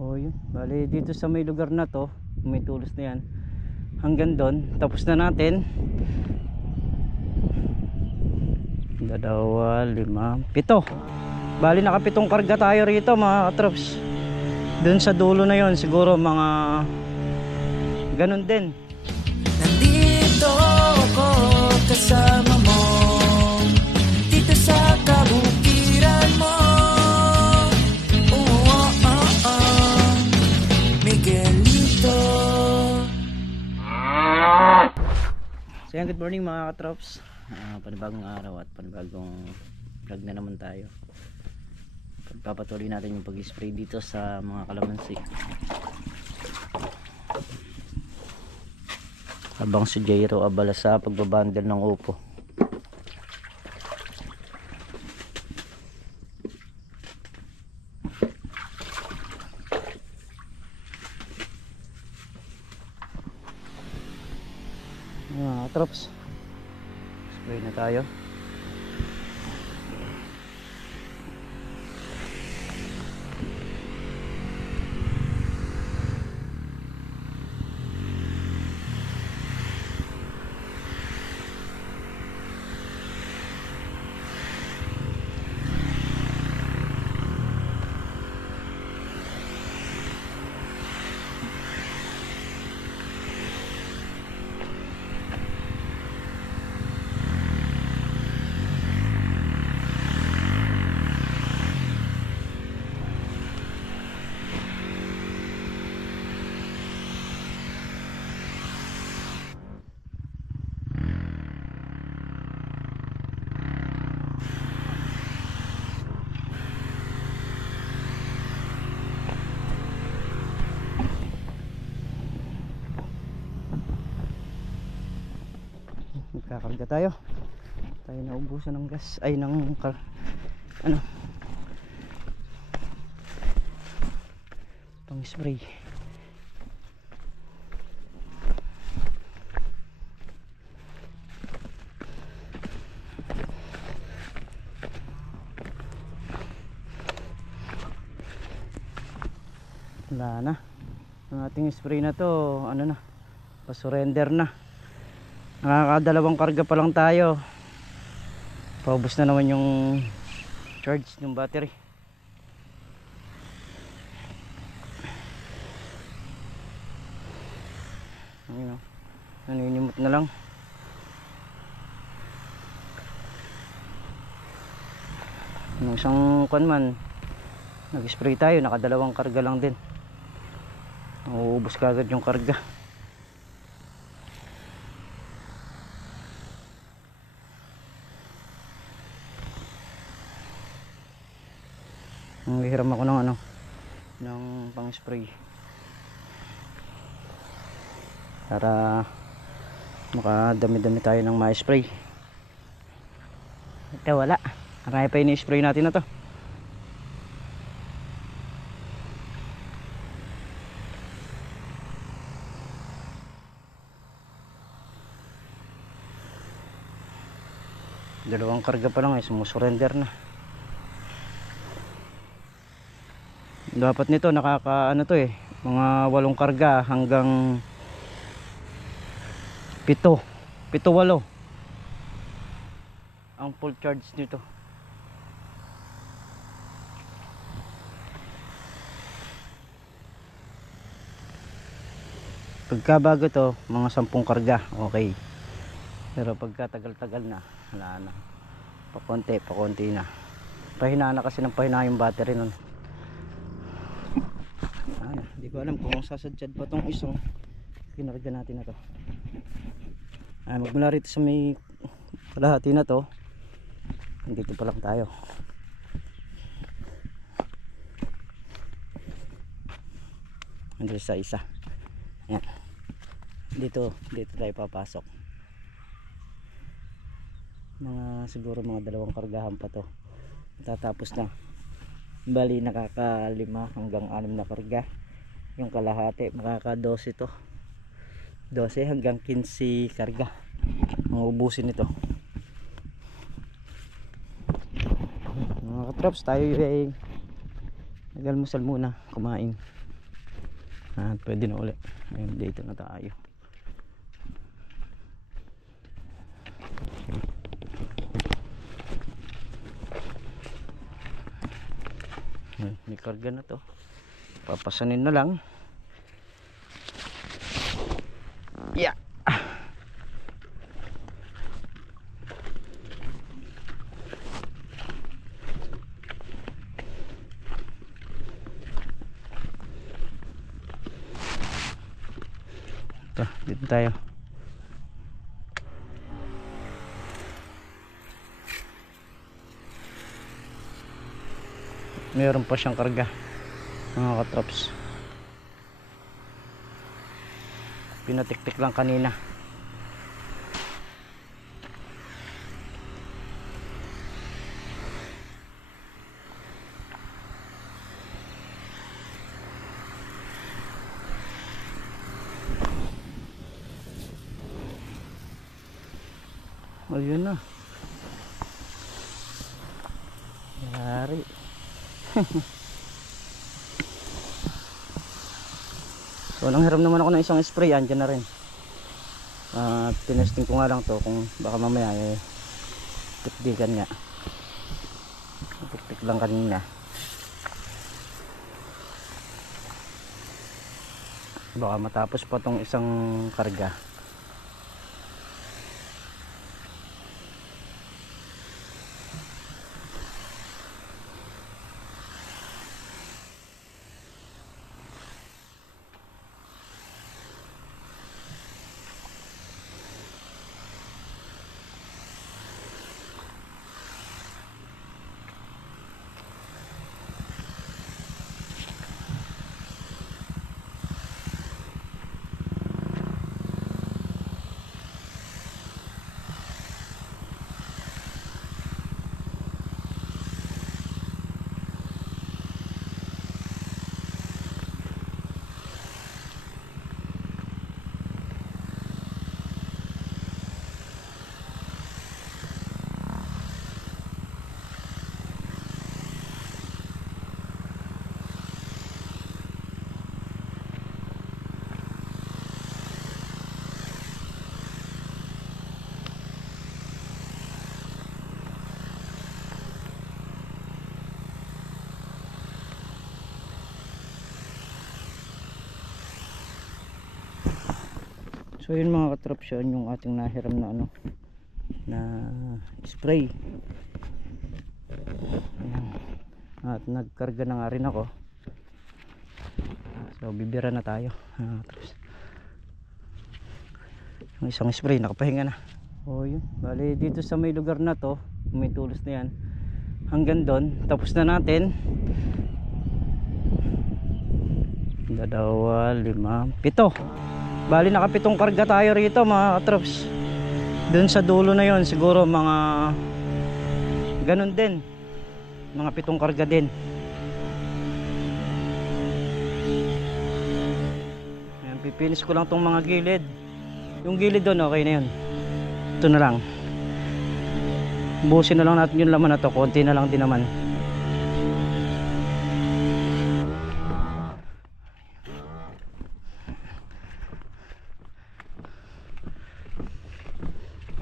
Oh yun, bali dito sa may lugar na to, may tulos na yan, hanggang doon, tapos na natin. 2, 5, 7, bali nakapitong karga tayo rito mga katrops. Doon sa dulo na yon siguro mga ganun din. Nandito ako kasama mo, dito sa kabukiran mo. Miguelito. So yan, good morning mga katrops. Panibagong araw at panibagong vlog na naman tayo. Pagpapatuloy natin yung pag-spray dito sa mga kalamansi habang si Jairo abala sa pagbabandel ng upo. Mga katrops, spray na tayo. Magkakarga tayo naubusan ng gas ay ng pang spray. Wala na ang ating spray na to, pa-surrender na. Nakakadalawang karga pa lang tayo, paubos na naman yung charge ng battery. Ayun, naninimot na lang. Yung isang man nag-spray tayo, nakadalawang karga lang din, nauubos kagad yung karga. Hiram ako ng pang spray para makadami-dami tayo ng ma-spray. Ito wala, marami pa ini-spray natin na to. Dalawang karga pa lang ay sumusurrender na. Dapat nito nakaka mga 8 karga hanggang 7, 8 ang full charge nito. Pagka bago to mga 10 karga okay, pero pagka tagal-tagal na wala na, pakonti na. Pahina na kasi ng pahina yung battery nun. Hindi ko alam kung sasadyad pa tong isang kinarga natin na to. Magmula rito sa may kalahati na to, dito pa lang tayo. Andito sa isa. Ayan. Dito tayo papasok. Siguro mga 2 kargahan pa to, tatapos na. Bali nakaka 5 hanggang 6 na karga. Yung kalahati makaka 12 to, 12 hanggang 15 karga mauubusin ito. Mga katrops, tayo ay nag-almusal muna, kumain. At pwede na ulit. Ayun, dito na tayo. Ayun, may karga na to. Papasanin na lang. Yeah. Ito, dito tayo. Meron pa siyang karga, mga katrops. Pinatiktik lang kanina. Ayun na. Yari. So nang hiram naman ako ng isang spray, andyan na rin. Tinesting ko nga lang to kung baka mamaya tikdikan nga. Tiktik lang kanina. Baka matapos pa tong isang karga. So yun mga katrops, yun yung ating nahiram na na spray. Ayan. At nagkarga na nga rin ako. So bibira na tayo. Yung isang spray nakapahinga na. O yun, bali dito sa may lugar na to, may tulos na yan, hanggang doon, tapos na natin. 2, 5, 7. Bali nakapitong karga tayo rito mga katrops. Doon sa dulo na yon siguro mga ganun din, mga 7 karga din. Ayan, pipinis ko lang tong mga gilid. Yung gilid doon okay na yun. Ito na lang, buusin na lang natin yung laman na to. Konti na lang din naman.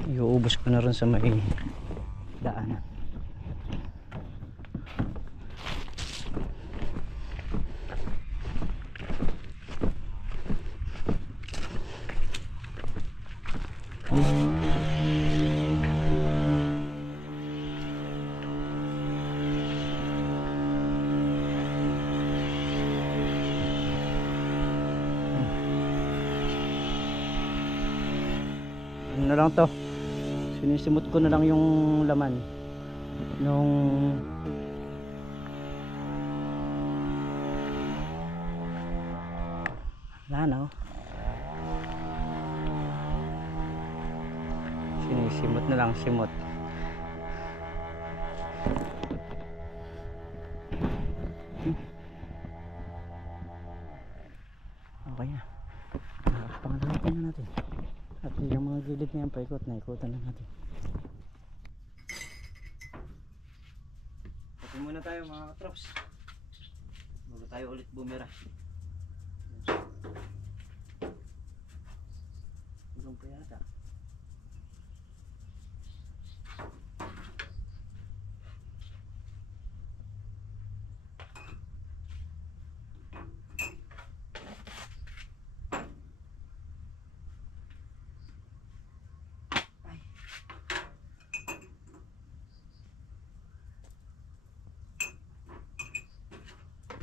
Iuubos ko na rin sa may daanan. Ano na lang to, sinisimot ko na lang yung laman nung wala na, sinisimot na lang, simot. Okay na, pangalaman na natin. At yung mga gilid na yan paikot na, ikutan na natin. Pati muna tayo mga katrops bago tayo ulit bumira. Hanggang pa yata.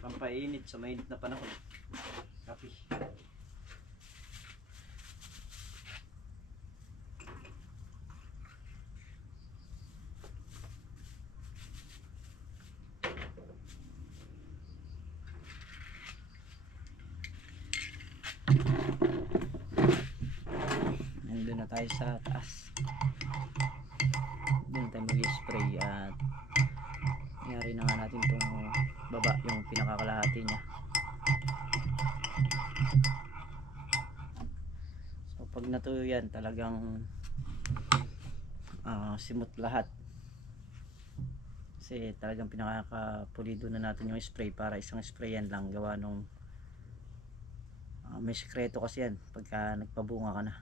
Pampainit sa mainit na panahon. Kapi. Nandun na tayo sa taas. Doon tayo mag-spray at nangyari na nga natin itong baba, yung pinakakalahati niya. So pag natuyo yan, talagang simot lahat, kasi talagang pinakakapulido na natin yung spray para isang spray yan lang, gawa nung may sikreto kasi yan pagka nagpabunga ka na.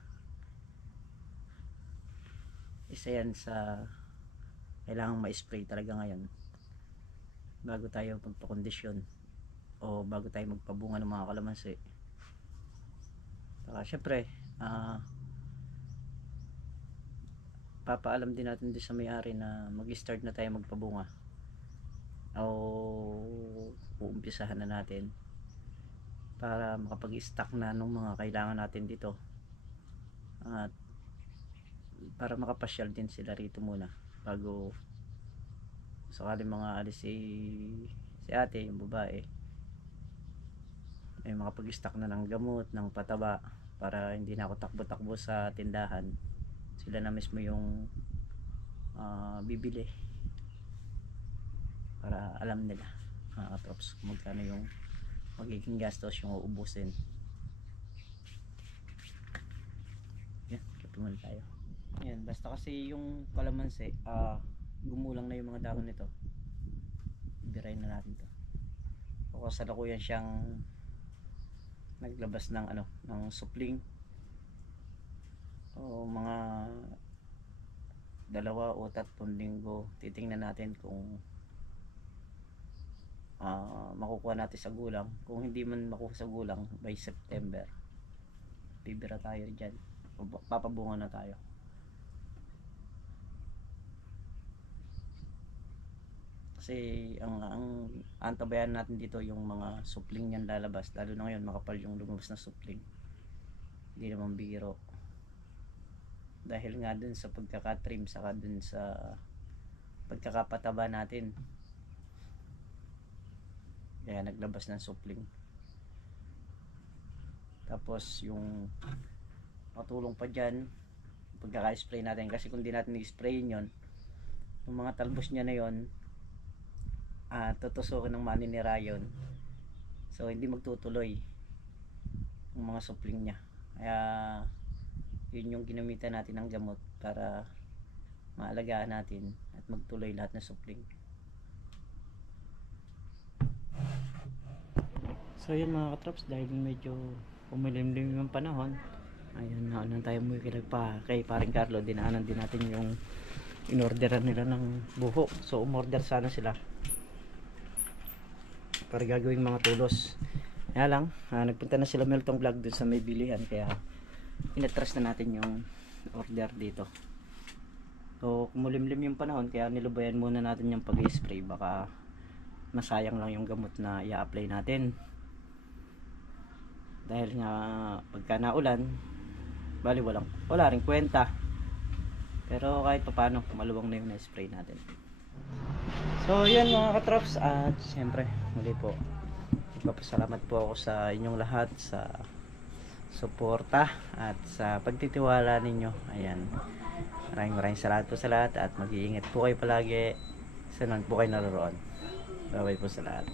Isa yan sa kailangang ma-spray talaga ngayon bago tayo magpa-kondisyon o bago tayo magpabunga ng mga kalamansi. Syempre papaalam din natin din sa may-ari na mag-start na tayo magpabunga o uumpisahan na natin para makapag-stock na ng mga kailangan natin dito at para makapasyal din sila rito muna bago sakali mga alis si ate, yung babae, ay makapag-stock na ng gamot, ng pataba, para hindi na ako takbo-takbo sa tindahan. Sila na mismo yung bibili para alam nila mga katrops kung magkano yung magiging gastos yung uubusin. Yan, kape muna tayo. Yan, basta kasi yung kalamansi gumulang na yung mga dahon nito, ibirayin na natin to. O kasalukuyan siyang naglabas ng ng supling, o mga 2 o 3 linggo. Titingnan natin kung makukuha natin sa gulang. Kung hindi man makuha sa gulang by September, bibira tayo dyan, papabunga na tayo. Kasi ang antabayan natin dito yung mga supling niyan lalabas, lalo na ngayon makapal yung lumabas na supling. Hindi naman biro, dahil nga dun sa pagkakatrim saka dun sa pagkakapataba natin, kaya naglabas ng supling. Tapos yung matulong pa dyan pagkaka-spray natin, kasi kung di natin i-spray yun, yung mga talbos niya na yon tutusukin ng maninira yun, so hindi magtutuloy yung mga supling niya. Kaya yun yung ginamitan natin ng gamot para maalagaan natin at magtuloy lahat ng supling. So yun mga katrops, dahil medyo umilimlim yung panahon, ayun, naanan tayo mo kay paring Carlo. Dinaanan din natin yung inorderan nila ng buho, so umorder sana sila para gagawing mga tulos. Kaya lang nagpunta na sila Meltong Vlog dun sa may bilihan, kaya inatras na natin yung order dito. So kumulimlim yung panahon, kaya nilubayan muna natin yung pag-spray, baka masayang lang yung gamot na i-apply natin, dahil nga pagka naulan, bali wala rin kwenta. Pero kahit papano maluwang na yung na-spray natin. So yan mga katrops, at siyempre muli po magpapasalamat po ako sa inyong lahat sa suporta at sa pagtitiwala ninyo. Ayan, maraming salamat po sa lahat, at mag-iingat po kayo palagi saan po kayo naroon. Bye bye po sa lahat.